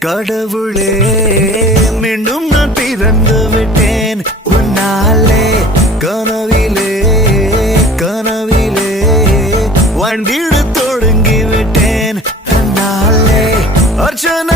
கடவுளே மீண்டும் நான் பிறந்து விட்டேன் உன்னாலே கனவிலே கனவிலே வாழ்ந்திட தொடங்கி விட்டேன் தன்னாலே அர்ச்சனை